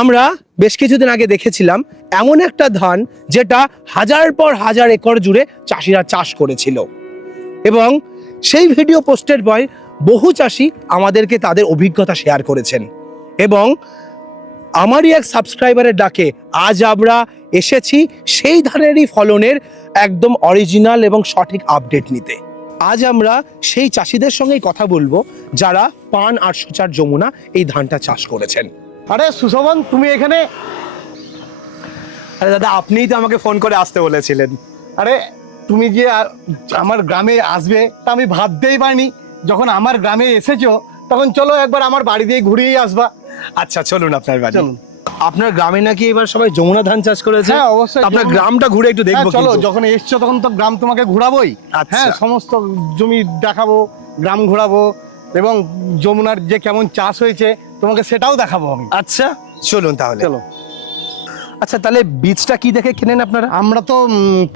আমরা বেশ কিছুদিন আগে দেখেছিলাম এমন একটা ধান যেটা হাজার পর হাজার একর জুড়ে চাষিরা চাষ করেছিল এবং সেই ভিডিও পোস্টের পর বহু চাষি আমাদেরকে তাদের অভিজ্ঞতা শেয়ার করেছেন এবং আমারই এক সাবস্ক্রাইবারের ডাকে আজ আমরা এসেছি সেই ধানেরই ফলনের একদম অরিজিনাল এবং সঠিক আপডেট নিতে। আজ আমরা সেই চাষিদের সঙ্গেই কথা বলবো যারা পান 804 যমুনা এই ধানটা চাষ করেছেন। আরে সুশোভন, তুমি এখানে? আরে দাদা, আপনিই তো আমাকে ফোন করে আসতে বলেছিলেন। আরে তুমি যে আমার গ্রামে আসবে তা আমি ভাবতেই পারিনি। যখন আমার গ্রামে এসেছো তখন চলো একবার আমার বাড়ি দিয়ে ঘুরিয়েই আসবা। আচ্ছা চলুন আপনার বাড়ি। চলুন। আপনার গ্রামে নাকি এবার সবাই যমুনা ধান চাষ করেছে? হ্যাঁ অবশ্যই। আপনার গ্রামটা ঘুরে একটু দেখবো। চলো, যখন এসছো তখন তো গ্রাম তোমাকে ঘোরাবোই। আচ্ছা। হ্যাঁ, সমস্ত জমি দেখাবো, গ্রাম ঘোরাবো এবং যমুনার যে কেমন চাষ হয়েছে তোমাকে সেটাও দেখাবো আমি। আচ্ছা চলুন তাহলে। চলো। আচ্ছা তাহলে বীজটা কি দেখে কেনেন আপনারা? আমরা তো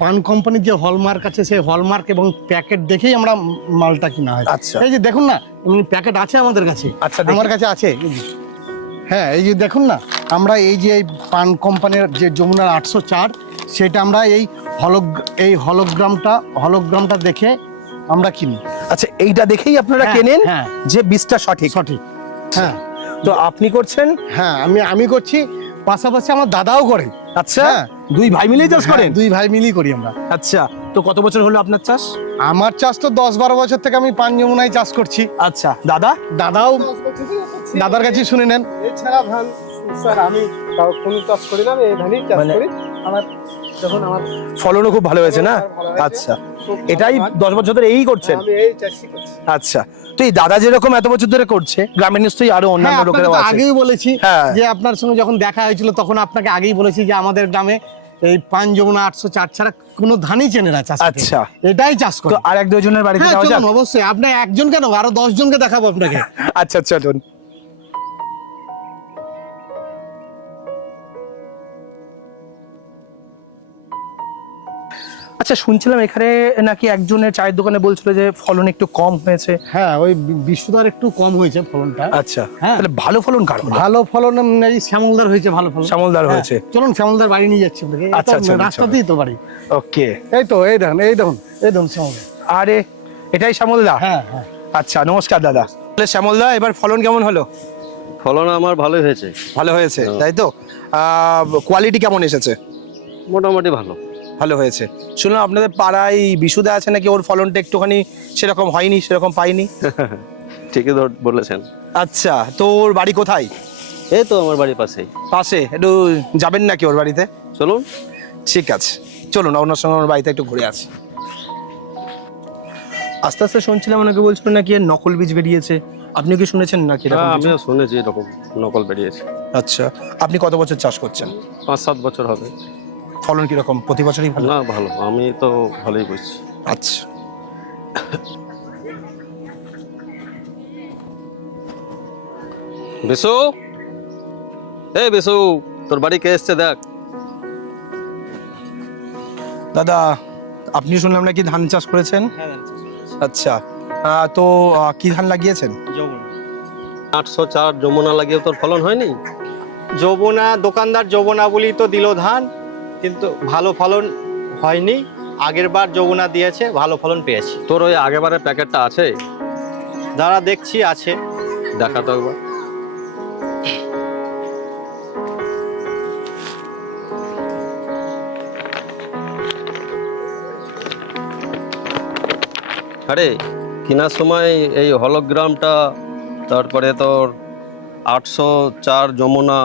পান কোম্পানির যে হলমার্ক আছে সেই হলমার্ক এবং প্যাকেট দেখেই আমরা মালটা কিনা হয়। আচ্ছা। এই যে দেখুন না, প্যাকেট আছে আমাদের কাছে। আচ্ছা, দেখি। আমার কাছে আছে। হ্যাঁ, এই যে দেখুন না, আমরা এই যে পান কোম্পানির যে যমুনার 804 সেটা আমরা এই হলোগ্রামটা দেখে আমরা কিনি। আচ্ছা, এইটা দেখেই আপনারা হ্যাঁ, কেনেন হ্যাঁ। যে বীজটা সঠিক। সঠিক। হ্যাঁ, তো আপনি করছেন? হ্যাঁ, আমি করছি, পাশাপাশি আমার দাদাও করে। আচ্ছা, হ্যাঁ। দুই ভাই মিলেই চাষ করেন? হ্যাঁ, দুই ভাই মিলেই করি আমরা। আচ্ছা, তো কত বছর হলো আপনার চাষ? আমার চাষ তো 10-12 বছর থেকে আমি পান যমুনায় চাষ করছি। আচ্ছা, দাদাও? দাদার কাছে শুনে নেন। এছাড়া ধান স্যার আমি কোনো চাষ করি না, আমি এই ধানই চাষ করি। আমার ফলনও খুব ভালো হয়েছে না? ভালো হয়েছে। আচ্ছা, এটাই 10 বছর ধরে এই করছেন? আমি এই চাষই করছি। আচ্ছা, তো এই দাদা যেরকম এত বছর ধরে করছে, গ্রামের নিশ্চয়ই আরো হ্যাঁ, অন্যান্য আপনাকে লোকেরাও তো আছে। আগেই বলেছি হ্যাঁ। যে আপনার সঙ্গে যখন দেখা হয়েছিল তখন আপনাকে আগেই বলেছি যে আমাদের গ্রামে এই পান যমুনা 804 ছাড়া কোনো ধানই চেনে না চাষ। আচ্ছা। এটাই চাষ করে। তো আর এক দুজনের বাড়িতে হ্যাঁ যাওয়া যাক? চলুন, অবশ্যই। আপনি একজন কেন, আরো 10 জনকে দেখাবো আপনাকে। আচ্ছা চলুন। আচ্ছা, শুনছিলাম এখানে নাকি একজনের চায়ের দোকানে বলছিল যে ফলন একটু কম হয়েছে। হ্যাঁ, ওই বিশুদার একটু কম হয়েছে ফলনটা। আচ্ছা, হ্যাঁ। তাহলে ভালো ফলন কার হলো? ভালো ফলন এই শ্যামলদার হয়েছে, ভালো ফলন। শ্যামলদার হ্যাঁ, হয়েছে। চলুন শ্যামলদার বাড়ি নিয়ে যাচ্ছি আপনাকে। আচ্ছা, চলুন, রাস্তাতেই তো বাড়ি। ওকে। এই তো, এই দেখুন শ্যামলদা। আরে এটাই শ্যামলদা? হ্যাঁ, হ্যাঁ। আচ্ছা, নমস্কার দাদা। তাহলে শ্যামলদা, এবার ফলন কেমন হলো? ফলন আমার ভালোই হয়েছে, ভালো হয়েছে, হ্যাঁ। তাই তো? কোয়ালিটি কেমন এসেছে? মোটামুটি ভালো। ভালো হয়েছে। শুনলাম আপনাদের পাড়ায় বিশুদা আছে নাকি, ওর ফলনটা একটুখানি সেরকম হয়নি, সেরকম পাইনি। ঠিকই বলেছেন। আচ্ছা, তো ওর বাড়ি কোথায়? এই তো আমার বাড়ির পাশেই। পাশে? একটু যাবেন নাকি ওর বাড়িতে? চলুন। ঠিক আছে, চলুন ওনার সঙ্গে আমার বাড়িতে একটু ঘুরে আসি। আস্তে আস্তে শুনছিলাম অনেকে বলছিল নাকি এর নকল বীজ বেরিয়েছে, আপনি কি শুনেছেন নাকি এরকম হ্যাঁ, কিছু? আমিও শুনেছি এরকম নকল বেরিয়েছে। আচ্ছা, আপনি কত বছর চাষ করছেন? 5-7 বছর হবে। ফলন কিরকম? প্রতি বছরই ভালো? না, ভালো, আমি তো ভালোই বুঝছি। আচ্ছা। বিশু, এই বিশু, তোর বাড়ি কে এসছে দেখ। দাদা, আপনি শুনলাম নাকি ধান চাষ করেছেন? আচ্ছা, তো কি ধান লাগিয়েছেন? 804 যমুনা লাগিয়ে তোর ফলন হয়নি? যমুনা দোকানদার যমুনা বলি তো দিল ধান, কিন্তু ভালো ফলন হয়নি। আগের বার যমুনা দিয়েছে, ভালো ফলন পেয়েছি। তোর ওই আগেবারের প্যাকেটটা আছে? যারা দেখছি আছে। দেখা তো একবার। আরে কেনার সময় এই হলোগ্রামটা, তারপরে তোর 804 যমুনা,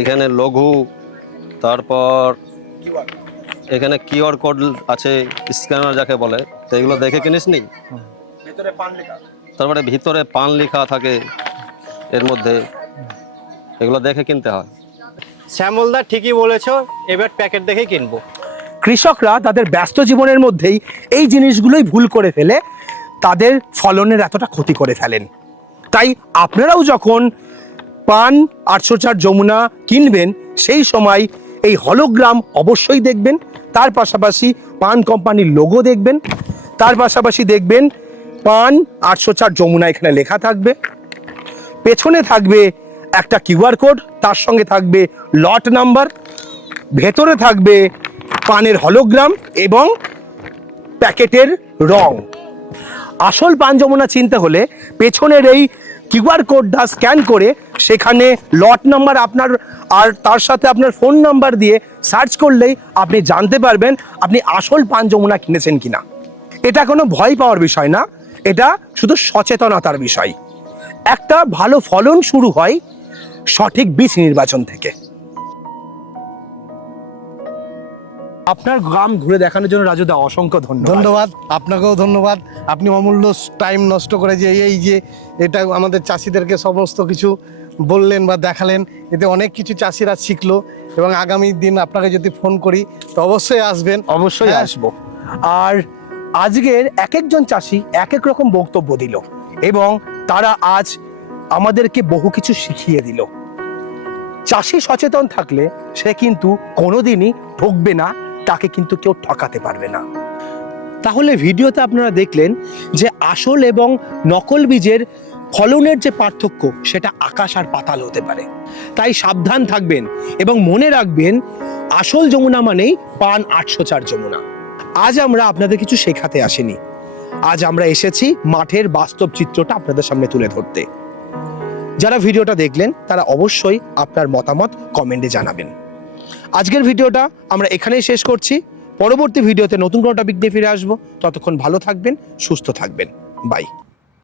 এখানে লঘু, তারপর এখানে কিউআর কোড আছে, স্ক্যানার যাকে বলে, তো এগুলো দেখে কিনিস নি? তারপরে ভিতরে পান লেখা থাকে এর মধ্যে, এগুলো দেখে কিনতে হয়। শ্যামলদা ঠিকই বলেছো, এবার প্যাকেট দেখেই কিনবো। কৃষকরা তাদের ব্যস্ত জীবনের মধ্যেই এই জিনিসগুলোই ভুল করে ফেলে তাদের ফলনের এতটা ক্ষতি করে ফেলেন। তাই আপনারাও যখন পান 804 যমুনা কিনবেন সেই সময় এই হলোগ্রাম অবশ্যই দেখবেন, তার পাশাপাশি পান কোম্পানির লোগো দেখবেন, তার পাশাপাশি দেখবেন পান 804 যমুনা এখানে লেখা থাকবে, পেছনে থাকবে একটা কিউআর কোড, তার সঙ্গে থাকবে লট নাম্বার, ভেতরে থাকবে পানের হলোগ্রাম এবং প্যাকেটের রং। আসল পান যমুনা চিনতে হলে পেছনের এই কিউআর কোডটা স্ক্যান করে সেখানে লট নাম্বার আপনার আর তার সাথে আপনার ফোন নাম্বার দিয়ে সার্চ করলেই আপনি জানতে পারবেন আপনি আসল পান যমুনা কিনেছেন কিনা। এটা কোনো ভয় পাওয়ার বিষয় না, এটা শুধু সচেতনতার বিষয়। একটা ভালো ফলন শুরু হয় সঠিক বীজ নির্বাচন থেকে। আপনার গ্রাম ঘুরে দেখানোর জন্য রাজুদা অসংখ্য ধন্যবাদ। ধন্যবাদ, আপনাকেও ধন্যবাদ। আপনি অমূল্য টাইম নষ্ট করে যে এই যে এটা আমাদের চাষিদেরকে সমস্ত কিছু বললেন বা দেখালেন, এতে অনেক কিছু চাষিরা শিখলো। এবং আগামী দিন আপনাকে যদি ফোন করি তো অবশ্যই আসবেন। অবশ্যই হ্যাঁ। আসবো। আর আজকের এক একজন চাষি এক এক রকম বক্তব্য দিল এবং তারা আজ আমাদেরকে বহু কিছু শিখিয়ে দিল। চাষি সচেতন থাকলে সে কিন্তু কোনোদিনই ঠকবে না, তাকে কিন্তু কেউ ঠকাতে পারবে না। তাহলে ভিডিওতে আপনারা দেখলেন যে আসল এবং নকল বীজের ফলনের যে পার্থক্য সেটা আকাশ আর পাতাল হতে পারে। তাই সাবধান থাকবেন এবং মনে রাখবেন আসল যমুনা মানেই পান 804 যমুনা। আজ আমরা আপনাদের কিছু শেখাতে আসিনি, আজ আমরা এসেছি মাঠের বাস্তব চিত্রটা আপনাদের সামনে তুলে ধরতে। যারা ভিডিওটা দেখলেন তারা অবশ্যই আপনার মতামত কমেন্টে জানাবেন। আজকের ভিডিওটা আমরা এখানেই শেষ করছি। পরবর্তী ভিডিওতে নতুন কোনো টপিক নিয়ে ফিরে আসবো। ততক্ষণ ভালো থাকবেন, সুস্থ থাকবেন। বাই।